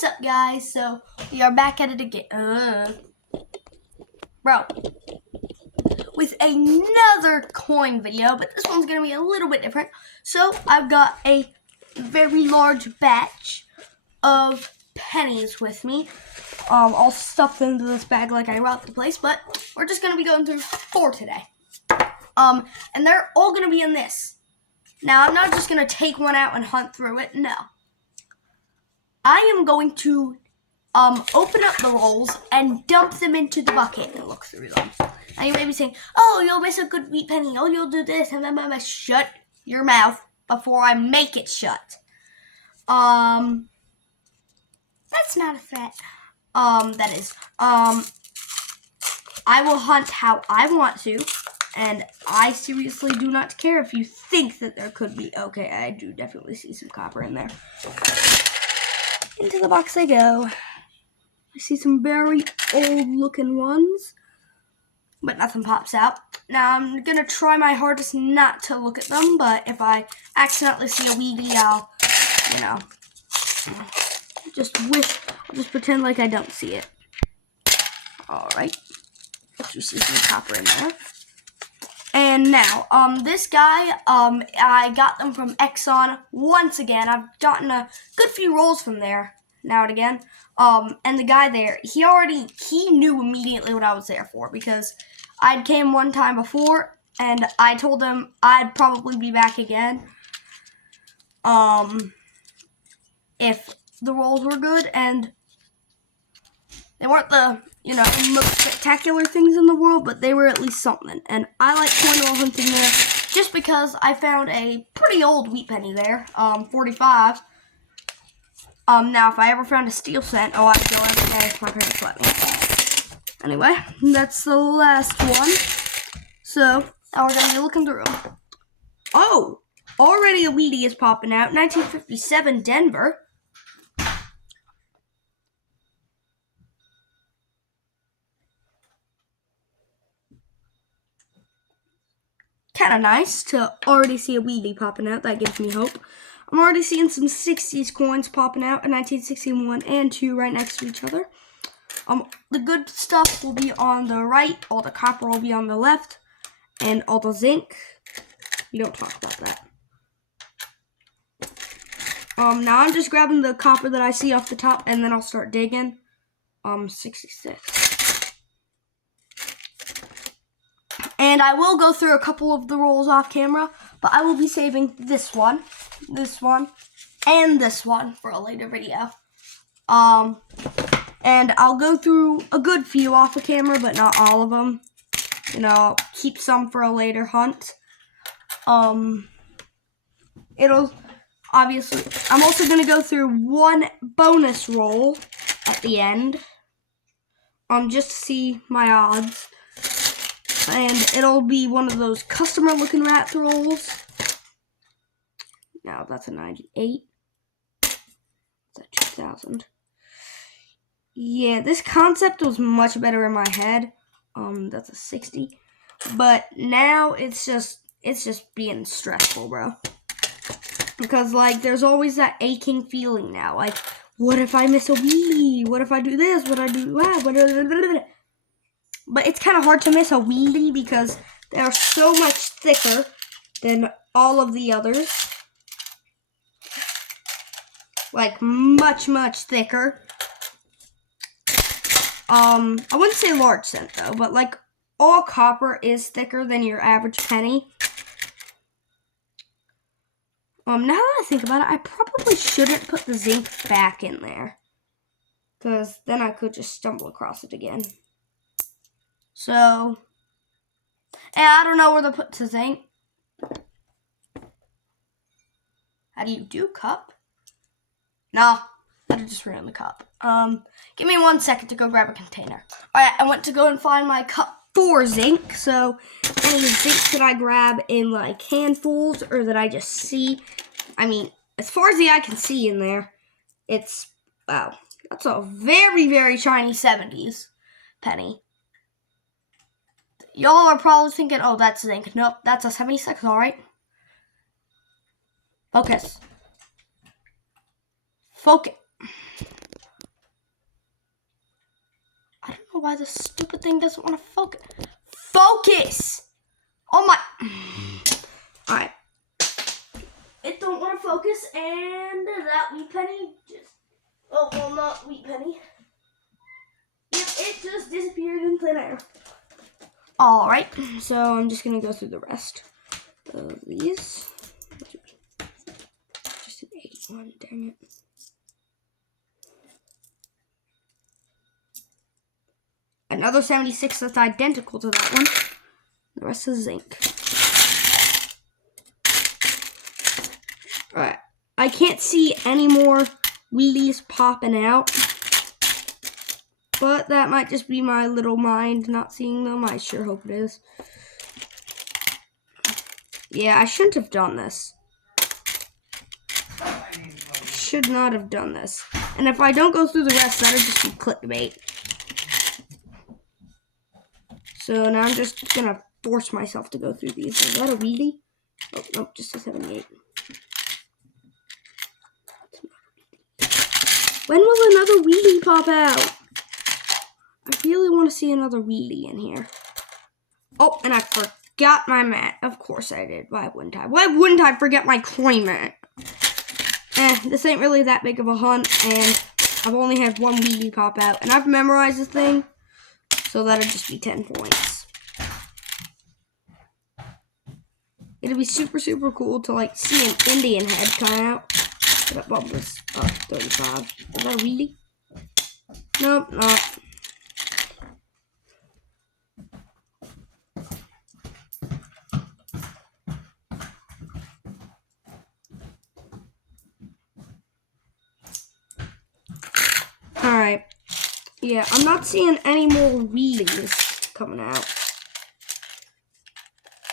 What's up, guys? So we are back at it again, bro, with another coin video, but this one's gonna be a little bit different. So I've got a very large batch of pennies with me, all stuffed into this bag like I robbed the place. But we're just gonna be going through 4 today, and they're all gonna be in this. Now I'm not just gonna take one out and hunt through it. No. I am going to open up the rolls and dump them into the bucket and look through them. Now you may be saying, oh, you'll miss a good wheat penny. Oh, you'll do this. And then shut your mouth before I make it shut. That's not a threat. That is. I will hunt how I want to. And I seriously do not care if you think that there could be. Okay, I do definitely see some copper in there. Into the box they go. I see some very old looking ones, but nothing pops out. Now I'm gonna try my hardest not to look at them, but if I accidentally see a Wheatie, I'll just pretend like I don't see it. Alright. You see some copper in there. And now, this guy, I got them from Exxon once again. I've gotten a good few rolls from there now and again. And the guy there, he knew immediately what I was there for, because I came one time before and I told him I'd probably be back again. If the rolls were good, and they weren't the, most spectacular things in the world, but they were at least something. And I like coin roll hunting there just because I found a pretty old wheat penny there, 45. Now if I ever found a steel cent, I'd go every day if my parents let me. Anyway, that's the last one. So now we're gonna be looking through them. Oh, already a Wheatie is popping out. 1957 Denver. Kind of nice to already see a Wheatie popping out. That gives me hope. I'm already seeing some 60s coins popping out, a 1961 and 2 right next to each other. The good stuff will be on the right, all the copper will be on the left, and all the zinc. We don't talk about that. Now I'm just grabbing the copper that I see off the top, and then I'll start digging. 66. And I will go through a couple of the rolls off camera, but I will be saving this one, and this one for a later video. And I'll go through a good few off the camera, but not all of them. I'll keep some for a later hunt. It'll, obviously, I'm also going to go through one bonus roll at the end, just to see my odds. And it'll be one of those customer looking rat rolls. Now that's a 98. That's a 2000. Yeah, this concept was much better in my head. That's a 60. But now it's just being stressful, bro. Because there's always that aching feeling now. What if I miss a Wheatie? What if I do this? What I do that? But it's kind of hard to miss a Wheatie because they're so much thicker than all of the others. Much, much thicker. I wouldn't say large cent though, but all copper is thicker than your average penny. Now that I think about it, I probably shouldn't put the zinc back in there, because then I could just stumble across it again. So, and I don't know where to put the zinc. How do you do cup? No, I just ran the cup. Give me 1 second to go grab a container. Alright, I went to go and find my cup for zinc. So, any zinc that I grab in handfuls or that I just see, as far as the eye can see in there, it's, wow, that's a very, very shiny 70s penny. Y'all are probably thinking, oh, that's zinc. Nope, that's a 76, alright? Focus. Focus. know why this stupid thing doesn't want to focus. Focus! Oh my... Alright. It don't want to focus, and that wheat penny just... Oh, well, not wheat penny. Yep, it just disappeared in thin air. Alright, so I'm just going to go through the rest of these. Just an 81, dang it. Another 76 that's identical to that one. The rest is zinc. Alright, I can't see any more wheelies popping out. But that might just be my little mind not seeing them. I sure hope it is. Yeah, I shouldn't have done this. Should not have done this. And if I don't go through the rest, that'll just be clickbait. So now I'm just gonna force myself to go through these. Is that a wheelie? Oh, nope, just a 78. When will another wheelie pop out? I really want to see another wheelie in here. Oh, and I forgot my mat. Of course I did. Why wouldn't I? Why wouldn't I forget my coin mat? This ain't really that big of a hunt, and I've only had one wheelie pop out. And I've memorized this thing, so that'll just be 10 points. It'll be super, super cool to, like, see an Indian head come out. That bubble was 35. Is that a wheelie? Nope, not. Alright. Yeah, I'm not seeing any more wheelies coming out.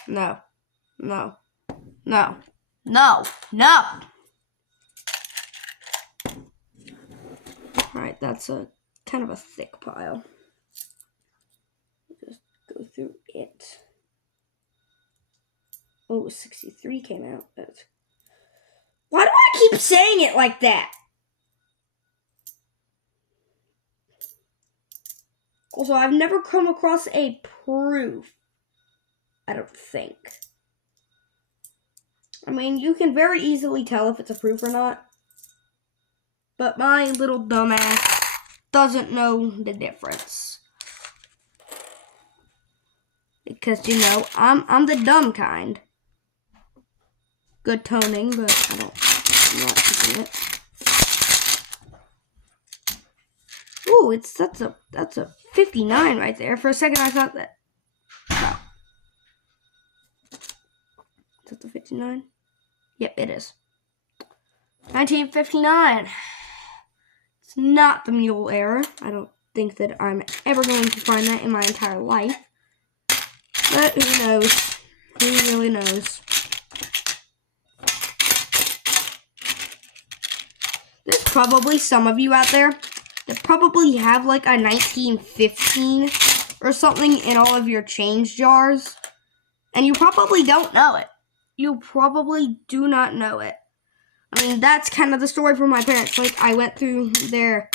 No. No. No. No. No. Alright, that's a kind of a thick pile. Just go through it. Oh, 63 came out. Why do I keep saying it like that? Also, I've never come across a proof. I don't think. I mean, you can very easily tell if it's a proof or not. But my little dumbass doesn't know the difference. Because, you know, I'm the dumb kind. Good toning, but I'm not using it. Ooh, that's a 59 right there. For a second I thought that. Oh. Is that the 59? Yep, it is. 1959. It's not the mule era. I don't think that I'm ever going to find that in my entire life. But who knows? Who really knows? There's probably some of you out there that probably have like a 1915 or something in all of your change jars. And you probably don't know it. You probably do not know it. I mean, that's kind of the story for my parents. Like, I went through their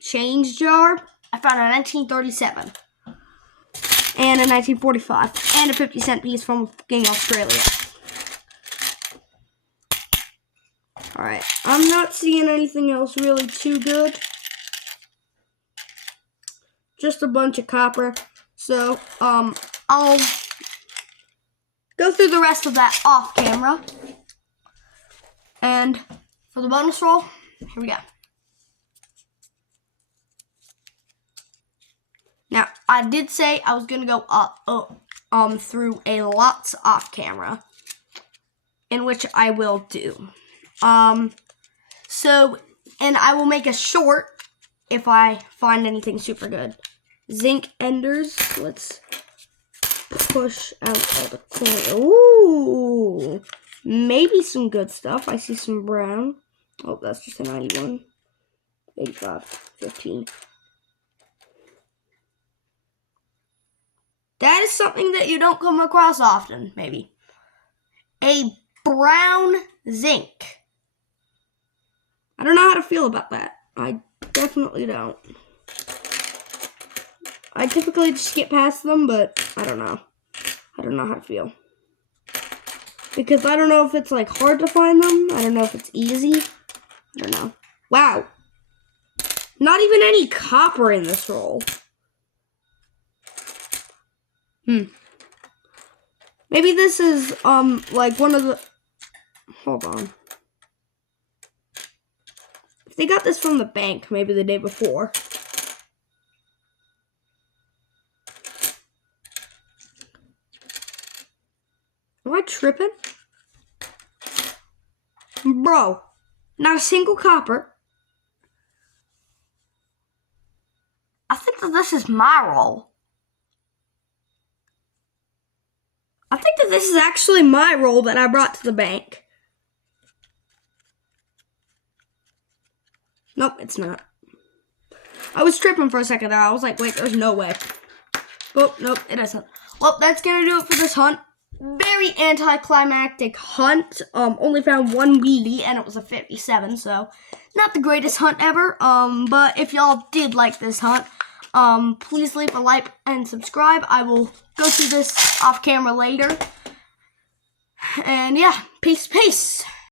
change jar. I found a 1937. And a 1945. And a 50-cent piece from fucking Australia. Alright. I'm not seeing anything else really too good. Just a bunch of copper. So, I'll go through the rest of that off camera. And for the bonus roll, here we go. Now, I did say I was going to go through a lots off camera, in which I will do. So, and I will make a short if I find anything super good. Zinc Enders. Let's push out all the coin. Ooh, maybe some good stuff. I see some brown. Oh, that's just a 91. 85, 15. That is something that you don't come across often, maybe. A brown zinc. I don't know how to feel about that. I definitely don't. I typically just skip past them, but I don't know. I don't know how to feel. Because I don't know if it's like hard to find them. I don't know if it's easy. I don't know. Wow. Not even any copper in this roll. Maybe this is, like one of the... Hold on. If they got this from the bank, maybe the day before. Am I tripping? Bro, not a single copper. I think that this is my roll. I think that this is actually my roll that I brought to the bank. Nope, it's not. I was tripping for a second there. I was like, wait, there's no way. Oh, nope, it isn't. Well, that's gonna do it for this hunt. Very anticlimactic hunt. Only found one wheelie and it was a 57, so not the greatest hunt ever. But if y'all did like this hunt, please leave a like and subscribe. I will go through this off camera later. And yeah, peace.